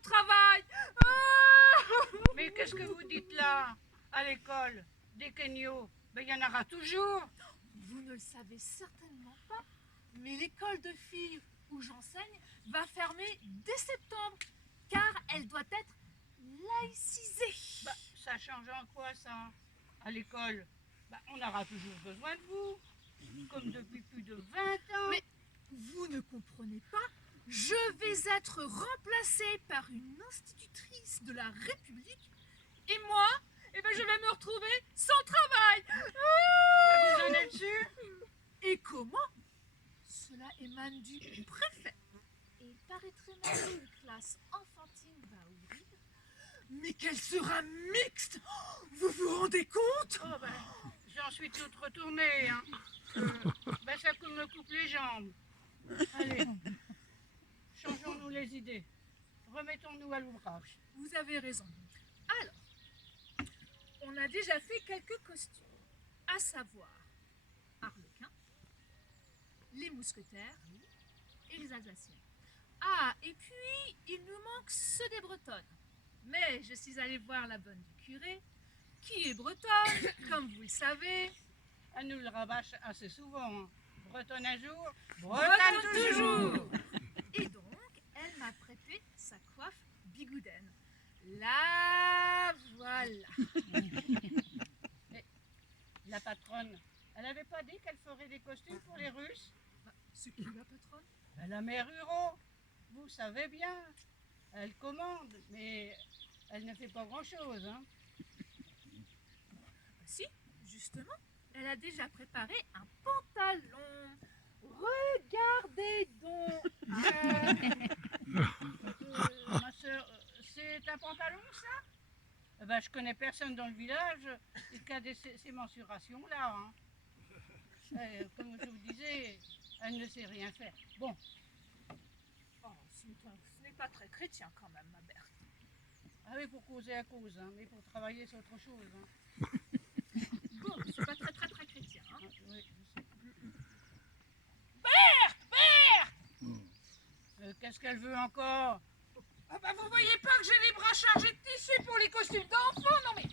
son travail. Mais qu'est-ce que vous dites là? À l'école, des Kenyo, ben, il y en aura toujours. Vous ne le savez certainement pas, mais l'école de filles où j'enseigne va fermer dès septembre, car elle doit être laïcisée. Bah, ça change en quoi ça? À l'école, bah, on aura toujours besoin de vous, comme depuis plus de 20 ans. Mais vous ne comprenez pas, je vais être remplacée par une institutrice de la République, et moi, eh ben, je vais me retrouver sans travail. Bah, vous en êtes sûr? Et comment? Cela émane du préfet. Et il paraîtrait même qu'une classe enfantine va ouvrir. Mais qu'elle sera mixte! Vous vous rendez compte? Oh, ben, j'en suis toute retournée. Hein. Ben, ça me coupe les jambes. Allez, changeons-nous les idées. Remettons-nous à l'ouvrage. Vous avez raison. Alors, on a déjà fait quelques costumes, à savoir Arlequin, les mousquetaires et les Alsaciens. Ah, et puis, il nous manque ceux des Bretonnes. Mais je suis allée voir la bonne du curé, qui est bretonne, comme vous le savez. Elle nous le rabâche assez souvent. Hein. Bretonne un jour, Bretonne toujours. Et donc, elle m'a prêté sa coiffe bigoudaine. La voilà. Mais la patronne, elle n'avait pas dit qu'elle ferait des costumes pour les Russes? C'est qui la patronne? La mère Huro, vous savez bien. Elle commande, mais elle ne fait pas grand-chose. Hein. Si, justement, elle a déjà préparé un pantalon. Regardez donc. Ma soeur, c'est un pantalon ça? Ben, je connais personne dans le village qui a ces mensurations-là. Hein. Comme je vous disais, elle ne sait rien faire. Bon. Oh, ce n'est pas très chrétien quand même, ma Berthe. Ah oui, pour causer à cause, hein, mais pour travailler c'est autre chose. Hein. Bon, c'est pas très chrétien. Hein. Ah, oui, je sais. Qu'est-ce qu'elle veut encore? Ah bah vous voyez pas que j'ai les bras chargés de tissu pour les costumes d'enfants, non mais...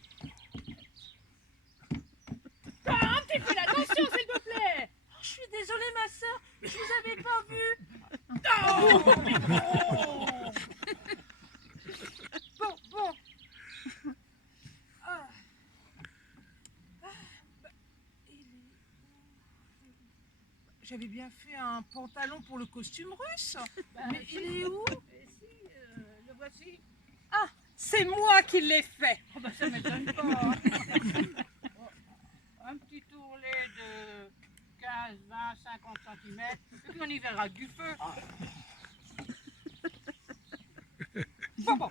Ah, un petit peu d'attention s'il vous plaît. Je suis désolée ma soeur, je vous avais pas vu. Bon. Ah. J'avais bien fait un pantalon pour le costume russe. Mais il est où? Si, le voici. Ah, c'est moi qui l'ai fait. Oh, ben, ça m'étonne pas. Hein. Bon, un petit tourlet de 15, 20, 50 cm, et puis on y verra du feu. Bon.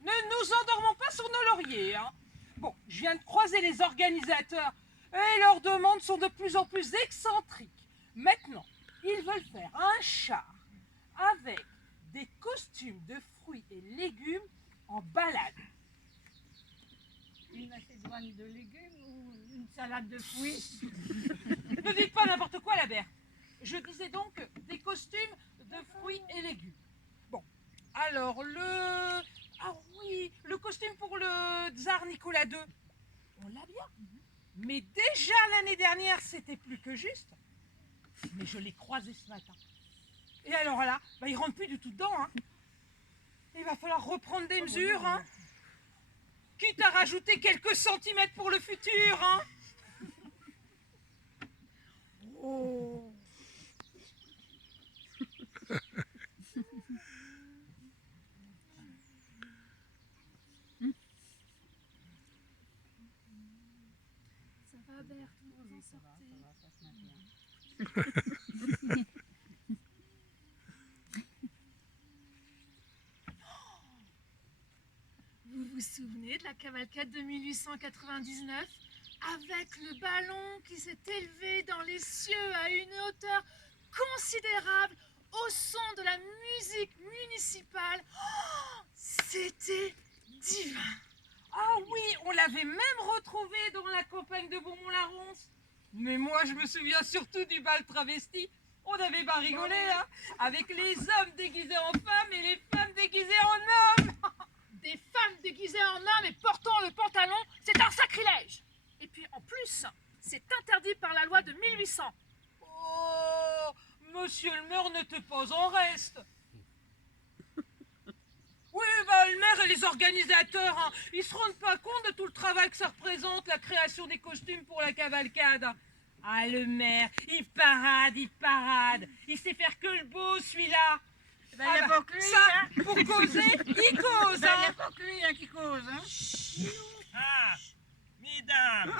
Ne nous endormons pas sur nos lauriers. Hein. Bon, je viens de croiser les organisateurs et leurs demandes sont de plus en plus excentriques. Maintenant, ils veulent faire un char avec des costumes de fruits et légumes en balade. Une macédoine de légumes ou une salade de fruits? Ne dites pas n'importe quoi, la Berthe. Je disais donc des costumes de fruits et légumes. Bon, alors Ah oui, le costume pour le tsar Nicolas II, on l'a bien. Mais déjà l'année dernière, c'était plus que juste. Mais je l'ai croisé ce matin. Et alors là, il rentre plus du tout dedans. Hein. Il va falloir reprendre des mesures. Hein. Quitte à rajouter quelques centimètres pour le futur. Hein. Oh. Ça va Berthe, vous en sortez? Ça se maintient. Vous vous souvenez de la cavalcade de 1899 avec le ballon qui s'est élevé dans les cieux à une hauteur considérable au son de la musique municipale? Oh, c'était divin. Ah oui, on l'avait même retrouvé dans la campagne de Beaumont-la-Ronce. Mais moi, je me souviens surtout du bal travesti. On avait pas rigolé, hein, avec les hommes déguisés en femmes et les femmes déguisées en hommes. c'est pas en reste. Oui, bah, le maire et les organisateurs, hein, ils se rendent pas compte de tout le travail que ça représente, la création des costumes pour la cavalcade. Ah, le maire, il parade, il parade. Il sait faire que le beau, celui-là. Ben, il n'y a bah, pas que lui, ça, hein. pour causer, il cause, Ben, il n'y hein. a pas que lui hein, qui cause, hein. Ah, mesdames!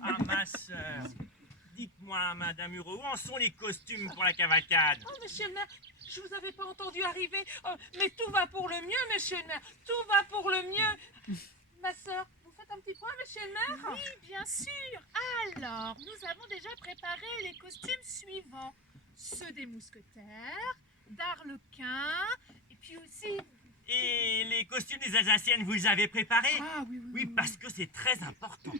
Ah, ma sœur! Dites-moi, Madame Hureau, où en sont les costumes pour la cavalcade? Oh, monsieur le maire, je vous avais pas entendu arriver. Mais tout va pour le mieux, monsieur le maire. Tout va pour le mieux. Ma sœur, vous faites un petit point, monsieur le maire? Oui, bien sûr. Alors, nous avons déjà préparé les costumes suivants. Ceux des mousquetaires, d'Arlequin, et puis aussi... Et les costumes des Alsaciennes, vous les avez préparés? Ah oui, oui, Oui, parce que c'est très important.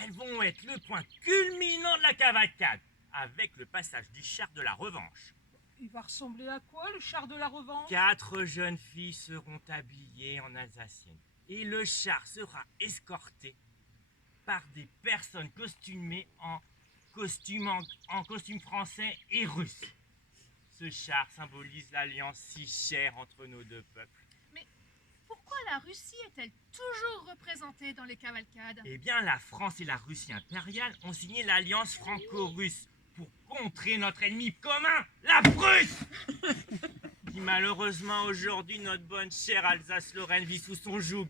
Elles vont être le point culminant de la cavalcade, avec le passage du char de la revanche. Il va ressembler à quoi, le char de la revanche? 4 jeunes filles seront habillées en alsacienne. Et le char sera escorté par des personnes costumées en costume français et russe. Ce char symbolise l'alliance si chère entre nos deux peuples. Pourquoi la Russie est-elle toujours représentée dans les cavalcades? Eh bien, la France et la Russie impériale ont signé l'alliance franco-russe pour contrer notre ennemi commun, la Prusse, qui malheureusement aujourd'hui, notre bonne chère Alsace-Lorraine vit sous son joug.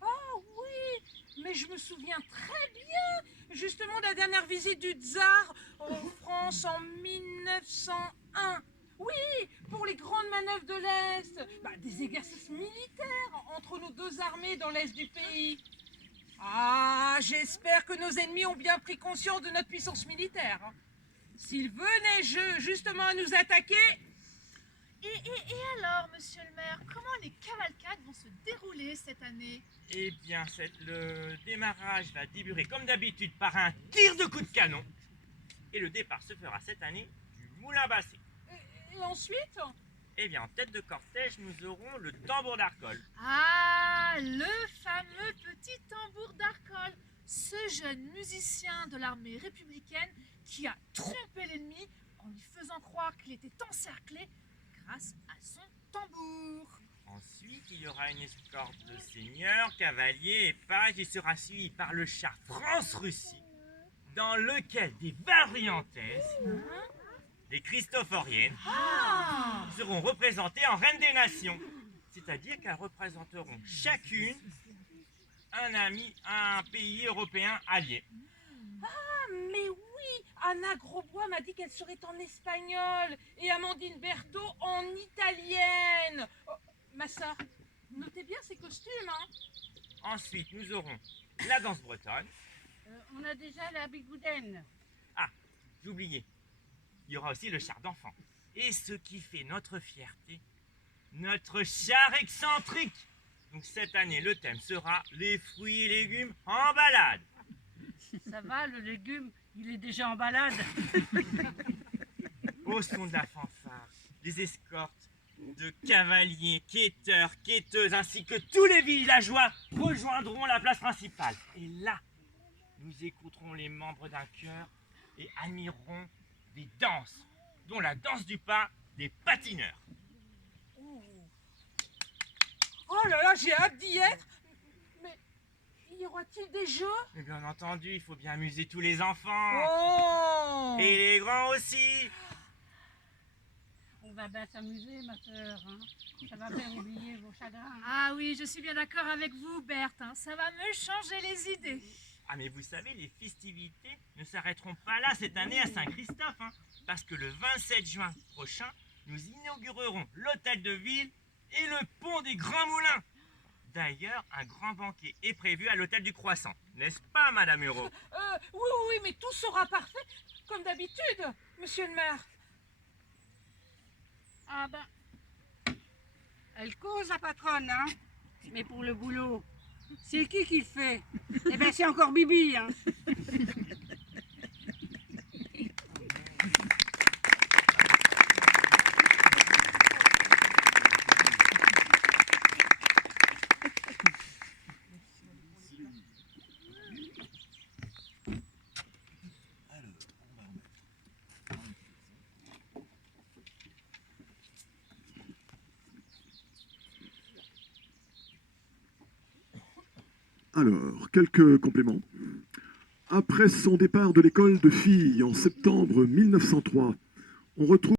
Oh oui, mais je me souviens très bien, justement, de la dernière visite du tsar en France en 1901. Oui, pour les grandes manœuvres de l'Est, des exercices militaires entre nos deux armées dans l'Est du pays. Ah, j'espère que nos ennemis ont bien pris conscience de notre puissance militaire. S'ils venaient justement à nous attaquer... Et alors, monsieur le maire, comment les cavalcades vont se dérouler cette année? Eh bien, le démarrage va débuter comme d'habitude par un tir de coup de canon. Et le départ se fera cette année du Moulin Bassé. Et ensuite? Eh bien, en tête de cortège, nous aurons le tambour d'Arcole. Ah, le fameux petit tambour d'Arcole, ce jeune musicien de l'armée républicaine qui a trompé l'ennemi en lui faisant croire qu'il était encerclé grâce à son tambour. Ensuite, il y aura une escorte de seigneurs, cavaliers et pages. Il sera suivi par le char France-Russie, dans lequel des variantaises, des christophoriennes, seront représentées en reines des nations. C'est-à-dire qu'elles représenteront chacune un pays européen allié. Ah, mais oui, Anna Grosbois m'a dit qu'elle serait en espagnol et Amandine Berthaud en italienne. Oh, ma soeur, notez bien ces costumes, hein. Ensuite, nous aurons la danse bretonne. On a déjà la bigoudaine. Ah, j'oubliais. Il y aura aussi le char d'enfant. Et ce qui fait notre fierté, notre char excentrique. Donc cette année, le thème sera les fruits et légumes en balade. Ça va, le légume, il est déjà en balade. Au son de la fanfare, les escortes de cavaliers, quêteurs, quêteuses, ainsi que tous les villageois rejoindront la place principale. Et là, nous écouterons les membres d'un chœur et admirerons des danses, dont la danse du pas des patineurs. Oh là là, j'ai hâte d'y être. Mais y aura-t-il des jeux? Mais bien entendu, il faut bien amuser tous les enfants. Oh! Et les grands aussi. On va bien s'amuser, ma soeur. Hein. Ça va faire oublier vos chagrins. Ah oui, je suis bien d'accord avec vous, Berthe, hein, ça va me changer les idées. Ah mais vous savez, les festivités ne s'arrêteront pas là cette année à Saint-Christophe, hein, parce que le 27 juin prochain, nous inaugurerons l'hôtel de ville et le pont des Grands Moulins. D'ailleurs, un grand banquet est prévu à l'hôtel du Croissant, n'est-ce pas, Madame Hureau? Oui, mais tout sera parfait, comme d'habitude, monsieur le maire. Ah ben, elle cause la patronne, hein. Mais pour le boulot, c'est qui le fait? Eh ben, c'est encore Bibi, hein. Alors, quelques compléments. Après son départ de l'école de filles en septembre 1903, on retrouve